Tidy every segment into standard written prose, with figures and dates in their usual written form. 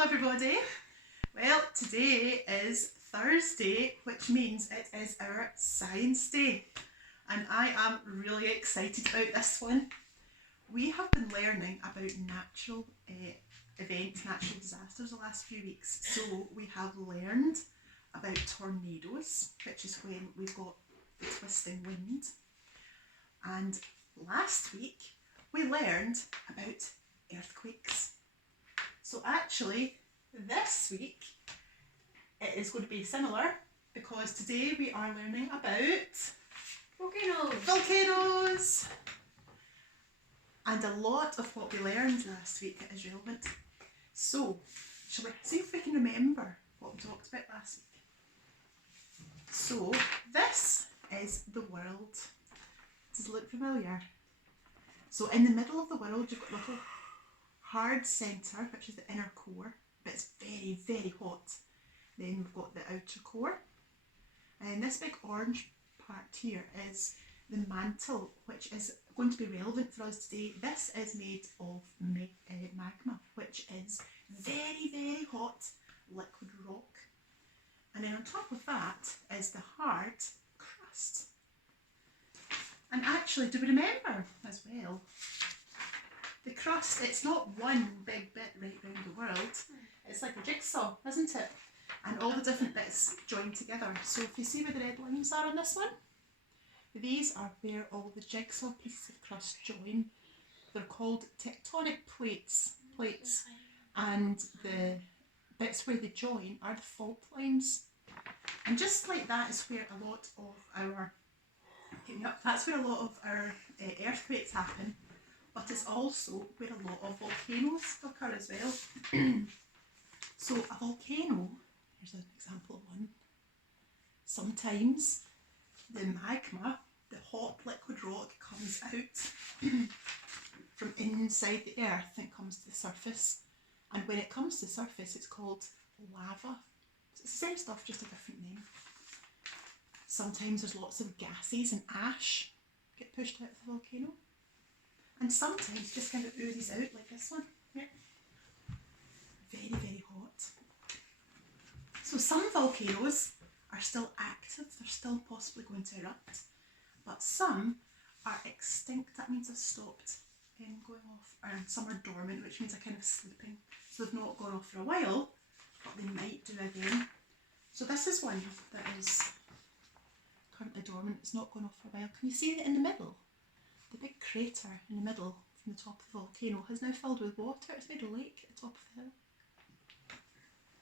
Hello everybody. Well, today is Thursday, which means it is our Science Day, and I am really excited about this one. We have been learning about natural events, natural disasters the last few weeks. So we have learned about tornadoes, which is when we've got the twisting wind. And last week we learned about earthquakes. So actually this week it is going to be similar, because today we are learning about volcanoes. And a lot of what we learned last week is relevant. So shall we see if we can remember what we talked about last week? So this is the world. Does it look familiar? So in the middle of the world you've got a little hard centre, which is the inner core, but it's very, very hot. Then we've got the outer core, and this big orange part here is the mantle, which is going to be relevant for us today. This is made of magma, which is very, very hot liquid rock. And then on top of that is the hard crust. And actually, do we remember as well, the crust, it's not one big bit right round the world. It's like a jigsaw, isn't it? And all the different bits joined together. So if you see where the red lines are on this one, these are where all the jigsaw pieces of crust join. They're called tectonic plates. And the bits where they join are the fault lines. And just like that is where a lot of our earthquakes happen. But it's also where a lot of volcanoes occur as well. So a volcano, here's an example of one. Sometimes the magma, the hot liquid rock, comes out from inside the earth and comes to the surface. And when it comes to the surface, it's called lava. So it's the same stuff, just a different name. Sometimes there's lots of gases and ash get pushed out of the volcano. And sometimes it just kind of oozes out like this one. Yeah. Very, very hot. So some volcanoes are still active, they're still possibly going to erupt, but some are extinct. That means they've stopped going off, and some are dormant, which means they're kind of sleeping. So they've not gone off for a while, but they might do again. So this is one that is currently dormant, it's not gone off for a while. Can you see it in the middle? The big crater in the middle from the top of the volcano has now filled with water. It's made a lake at the top of the hill.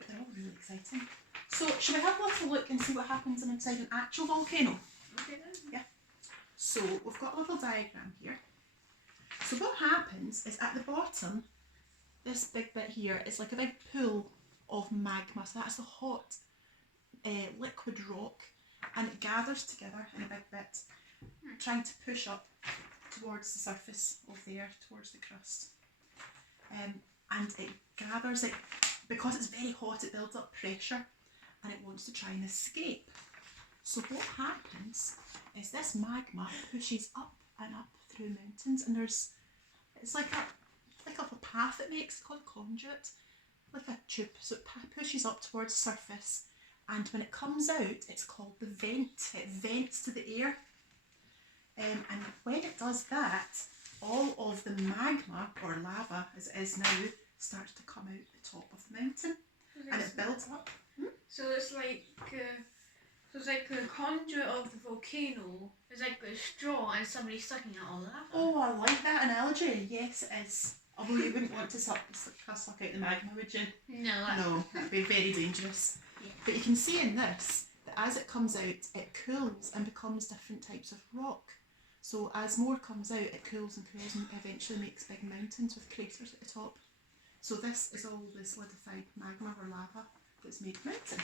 They're all really exciting. So shall we have a little look and see what happens inside an actual volcano? Okay then. Yeah. So we've got a little diagram here. So what happens is at the bottom, this big bit here is like a big pool of magma. So that's the hot liquid rock, and it gathers together in a big bit, trying to push up towards the surface of the earth, towards the crust. And it gathers, because it's very hot, it builds up pressure and it wants to try and escape. So what happens is this magma pushes up and up through mountains, and it's like a path it makes, it's called a conduit, like a tube. So it pushes up towards the surface, and when it comes out, it's called the vent. It vents to the air. And when it does that, all of the magma, or lava as it is now, starts to come out the top of the mountain, and it builds up. So it's like the conduit of the volcano is like a straw and somebody sucking out all the lava. Oh, I like that analogy. Yes, it is. Although you wouldn't want to suck out the magma, would you? No, that'd be very dangerous. Yeah. But you can see in this that as it comes out, it cools and becomes different types of rock. So as more comes out, it cools and eventually makes big mountains with craters at the top. So this is all the solidified magma or lava that's made a mountain.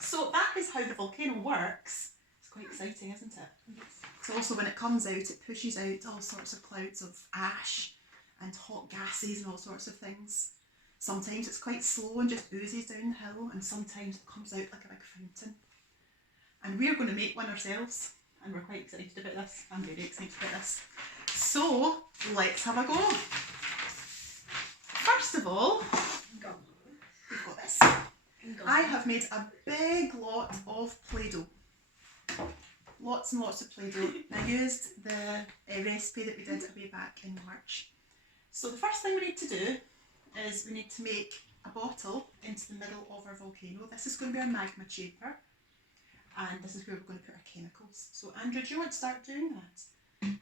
So that is how the volcano works. It's quite exciting, isn't it? Yes. So also when it comes out, it pushes out all sorts of clouds of ash and hot gases and all sorts of things. Sometimes it's quite slow and just oozes down the hill, and sometimes it comes out like a big fountain. And we're going to make one ourselves, and we're quite excited about this. I'm very excited about this. So let's have a go. First of all, I have made a big lot of Play-Doh. Lots and lots of Play-Doh. I used the recipe that we did way back in March. So the first thing we need to do is we need to make a bottle into the middle of our volcano. This is going to be our magma chamber, and this is where we're going to put our chemicals. So Andrew, do you want to start doing that?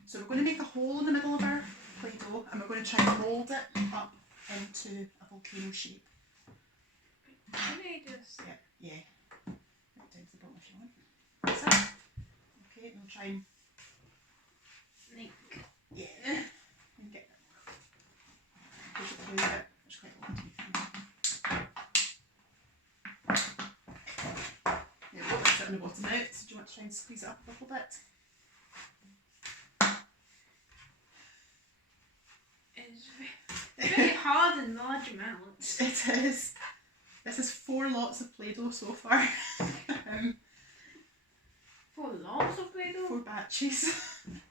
So we're going to make a hole in the middle of our Play-Doh, and we're going to try and mould it up into a volcano shape. Can I just... Yeah. Right down to the bottom if you want. That's it. Okay, and we'll try and... Like... Yeah. And get push it through a bit. There's quite a lot to be found. Yeah, we'll put it on the bottom now. So do you want to try and squeeze it up a little bit? It's very hard in large amounts. It is. This is 4 lots of Play-Doh so far. 4 lots of Play-Doh? 4 batches.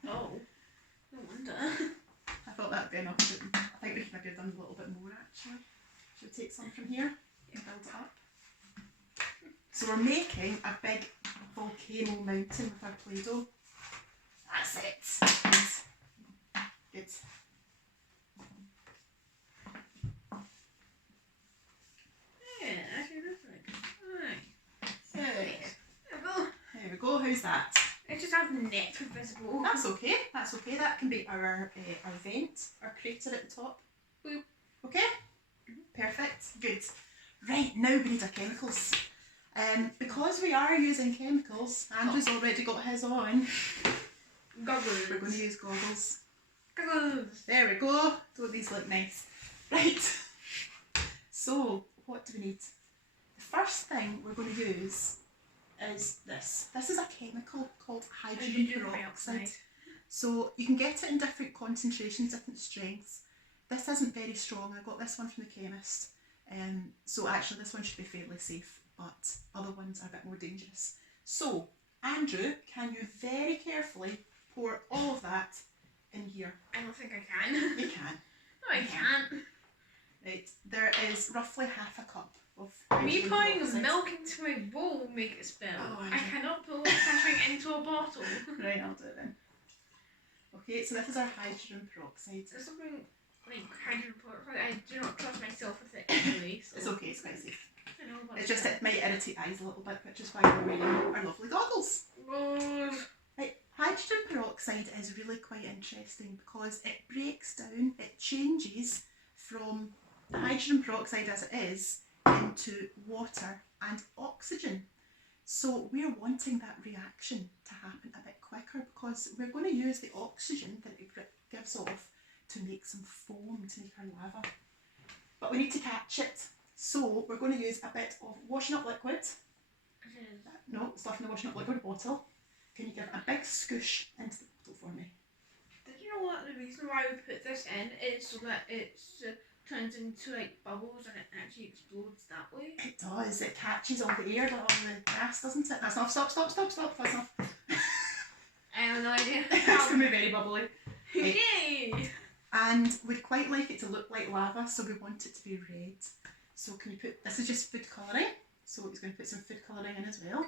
Oh, no wonder. I thought that'd be enough. I think we could maybe have done a little bit more actually. Should we take some from here and build it up? So we're making a big volcano mountain with our Play-Doh. That's it. Good. Yeah, actually that's right. Good. There we go. There we go. How's that? It just has the net visible. That's okay. That's okay. That can be our vent, our crater at the top. Boop. Okay. Perfect. Good. Right, now we need our chemicals. Because we are using chemicals, Andrew's already got his on. Goggles. We're going to use goggles. Goggles. There we go. Don't these look nice? Right. So, what do we need? The first thing we're going to use is this. This is a chemical called hydrogen peroxide. So you can get it in different concentrations, different strengths. This isn't very strong. I got this one from the chemist. So actually this one should be fairly safe, but other ones are a bit more dangerous. So, Andrew, can you very carefully pour all of that in here? I don't think I can. You can. No, I can't. Right, there is roughly half a cup of Me hydrogen pouring peroxide. milk into my bowl will make it spill. Oh, I cannot pour something into a bottle. Right, I'll do it then. Okay, so this is our hydrogen peroxide. There's something like hydrogen peroxide. I do not trust myself with it anyway. So It's okay, it's quite safe. I know about It's just it might irritate eyes a little bit, which is why we're wearing our lovely goggles. Right, hydrogen peroxide is really quite interesting because it breaks down, it changes from the hydrogen peroxide as it is into water and oxygen. So we're wanting that reaction to happen a bit quicker because we're going to use the oxygen that it gives off to make some foam, to make our lava. But we need to catch it. So we're going to use a bit of washing up liquid. No, stuff in the washing up liquid bottle. Can you give a big scoosh into the bottle for me? Did you know what the reason why we put this in is so that it turns into like bubbles and it actually explodes that way? It does. It catches all the air, all the gas, doesn't it? That's enough. Stop. That's enough. I have no idea. It's going to be very bubbly. Yay! And we'd quite like it to look like lava, so we want it to be red. So can you put, this is just food colouring, so he's going to put some food colouring in as well.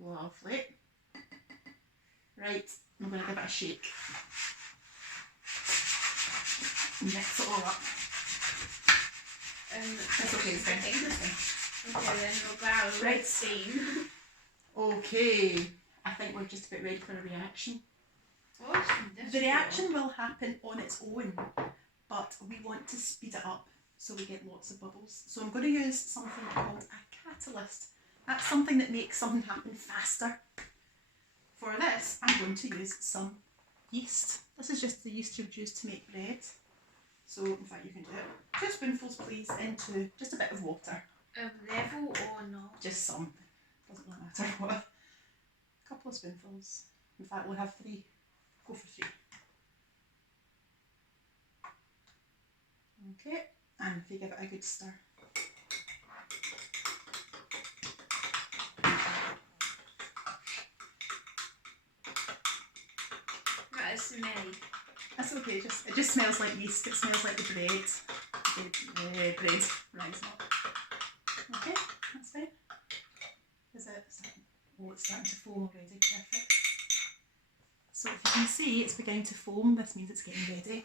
Lovely. Right, I'm going to give it a shake. Mix it all up. It's okay, it's fine. Okay, then we'll grab a red stain. Okay, I think we're just about ready for a reaction. What's this The reaction will happen on its own, but we want to speed it up so we get lots of bubbles. So I'm going to use something called a catalyst. That's something that makes something happen faster. For this, I'm going to use some yeast. This is just the yeast you've used to make bread. So, in fact, you can do it. 2 spoonfuls, please, into just a bit of water. A level or not? Just some. Doesn't really matter what. A couple of spoonfuls. In fact, we'll have 3. Go for 3. Okay, and if you give it a good stir. That is smelly. That's okay, it just smells like yeast, it smells like the bread. Bread, right, it's not. Oh, it's starting to foam already. Perfect. So if you can see it's beginning to foam, this means it's getting ready.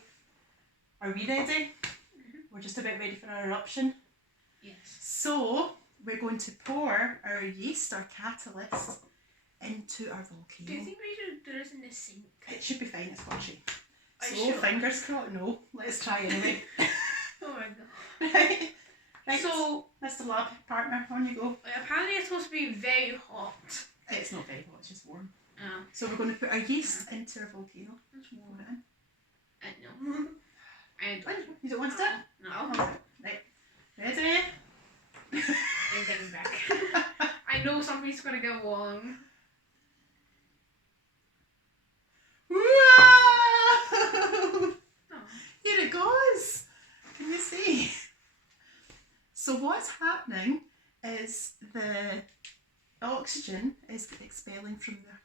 Are we ready? We're just about ready for our eruption. Yes. So we're going to pour our yeast, our catalyst, into our volcano. Do you think we should do this in the sink? It should be fine, it's watery. So Sure? fingers crossed. No, let's try anyway. Oh my god. Right. Right. So, Mr. Lab partner, on you go. apparently it's supposed to be very hot. It's not very hot, it's just warm. Oh. So we're going to put our yeast into our volcano. That's Pour warm. it in. No. I don't. You don't want it? No. Right. Ready? I'm getting back. I know something's gonna go wrong. Whoa! Oh. Here it goes. Can you see? So what's happening is the oxygen is expelling from the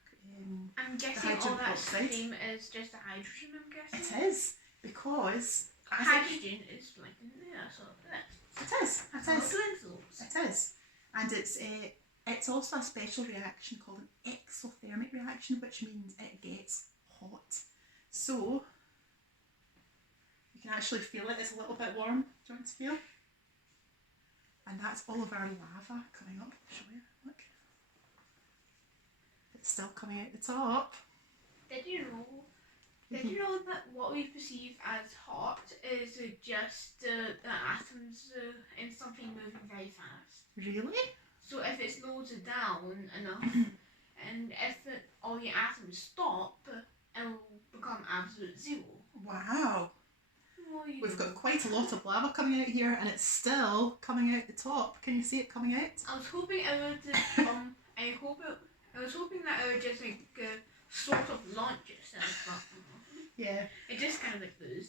I'm guessing hydrogen all that peroxide. steam is just the hydrogen, I'm guessing. It is, because as Hydrogen is like in there, so that's it is. it. It is. And it's also a special reaction called an exothermic reaction, which means it gets hot. So you can actually feel it. It's a little bit warm. Do you want to feel? And that's all of our lava coming up. Show you. Look. It's still coming out the top. Did you know that what we perceive as hot is just the atoms in something moving very fast? Really? So if it slows it down enough, and if all the atoms stop, it will become absolute zero. Wow. Well, you We've know. got quite a lot of lava coming out here, and it's still coming out the top. Can you see it coming out? I was hoping it would I was hoping that it would just like sort of launch itself up. Yeah. It just kind of like goes.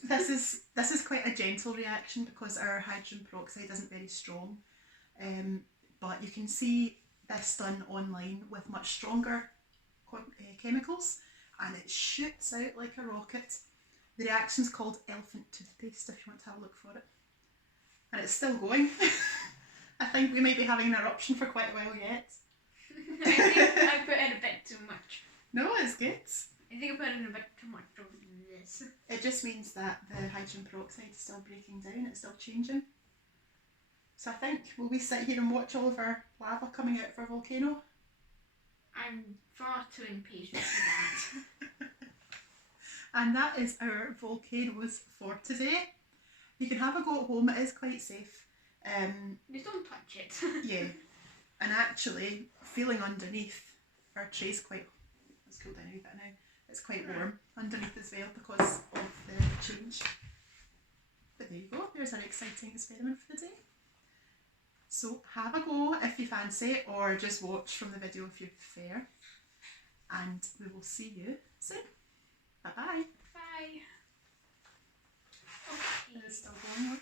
This is quite a gentle reaction because our hydrogen peroxide isn't very strong. But you can see this done online with much stronger chemicals, and it shoots out like a rocket. The reaction's called elephant toothpaste if you want to have a look for it. And it's still going. I think we might be having an eruption for quite a while yet. I think I put in a bit too much. No, it's good. I think I put in a bit too much of this. It just means that the hydrogen peroxide is still breaking down, it's still changing. So I think, will we sit here and watch all of our lava coming out of our volcano? I'm far too impatient for that. And that is our volcanoes for today. You can have a go at home, it is quite safe. Just don't touch it. Yeah, and actually feeling underneath our tray's quite, let's cool down a wee bit now, it's quite warm underneath as well because of the change. But there you go, there's an exciting experiment for the day. So have a go if you fancy, or just watch from the video if you prefer. And we will see you soon. Bye bye. Bye. It's still going.